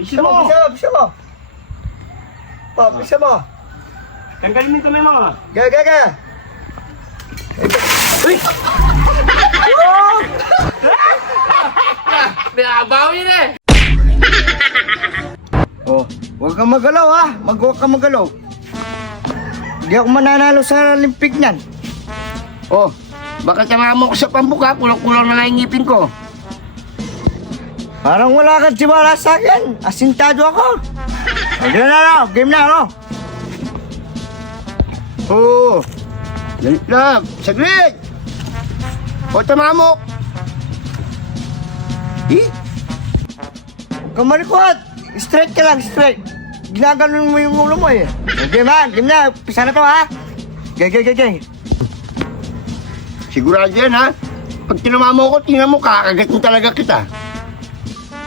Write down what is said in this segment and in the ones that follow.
Bisa mo. Bisa mo. Tanggalin mo yung kamay mo. Ga. Uy! Binabawi na eh. Oh, huwag kang magalaw ha. Huwag kang magalaw. Hindi ako mananalo sa Olympic niyan. Oh, baka tama mo ko sa pambuka, kulang-kulang na nga yung ngipin ko. Parang wala kang tiwala sa akin. Asintado ako. Game na, no? Oo. Galit lang. Saglit! O, tama mo. Huwag kang malikot. Straight ka lang, straight. Ginaganon mo yung ulo mo eh. Game na. Pisa na to ha. Gay. Sigurado yan, ha? Pag tinama mo ko, tingnan mo, kakagat mo talaga kita.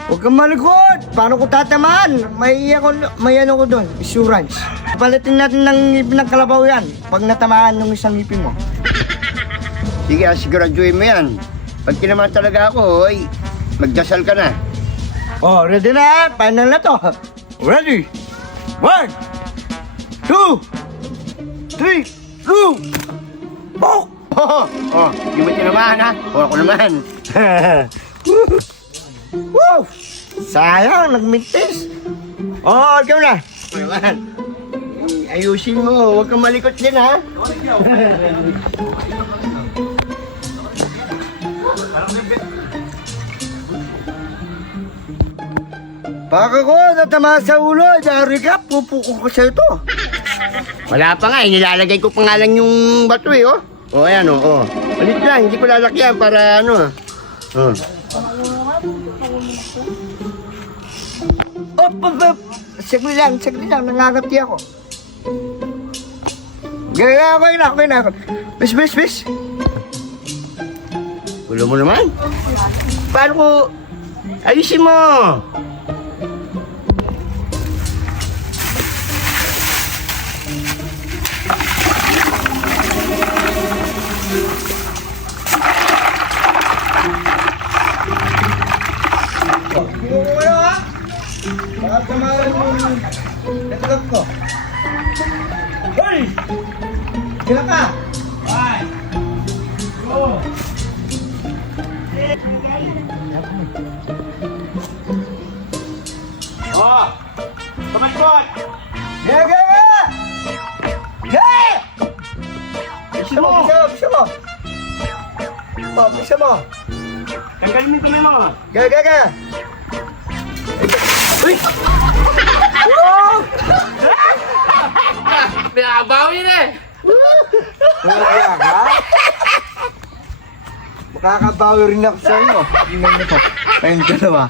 Huwag kang malikot. Paano ko tatamaan? May ano ko doon, insurance. Palitin natin ng ngipin ng kalabaw yan pag natamaan ng isang ngipin mo. Sige, siguraduhin mo yan. Pag tinamaan talaga ako, ay, magdasal ka na. Oh, ready na? Final na to. Ready? 1, 2, 3, go! Bok! Di mo tinamaan, ha? O, ako naman. Woo! Sayang, nagmintis. Oh, ikaw na. O naman. Ayusin mo, huwag kang malikot din, ha? Baka ko, natama sa ulo. Dari ka, pupuko ko sa ito. Wala pa nga, nilalagay ko pa nga lang yung bato, eh, oh. O, ayan, oh. Ulit lang, hindi ko lalakyan para, ano, oh. Op. Saglit lang, nangangati ako. Okay na. Bis. Ulo mo naman. Paano ko, ayusin mo. Baka tamahan mo yung nagkakap ko. Hoy! Sila ka! Oh! Kamakot! Ga! Bisa mo! Bisa mo! Tanggalin mo yung kamay mo. Ga! Uy! Binabawi na eh. Kaya ka? Makakabawi rin ako sa inyo. Tingnan mo to. Ayun dalawa.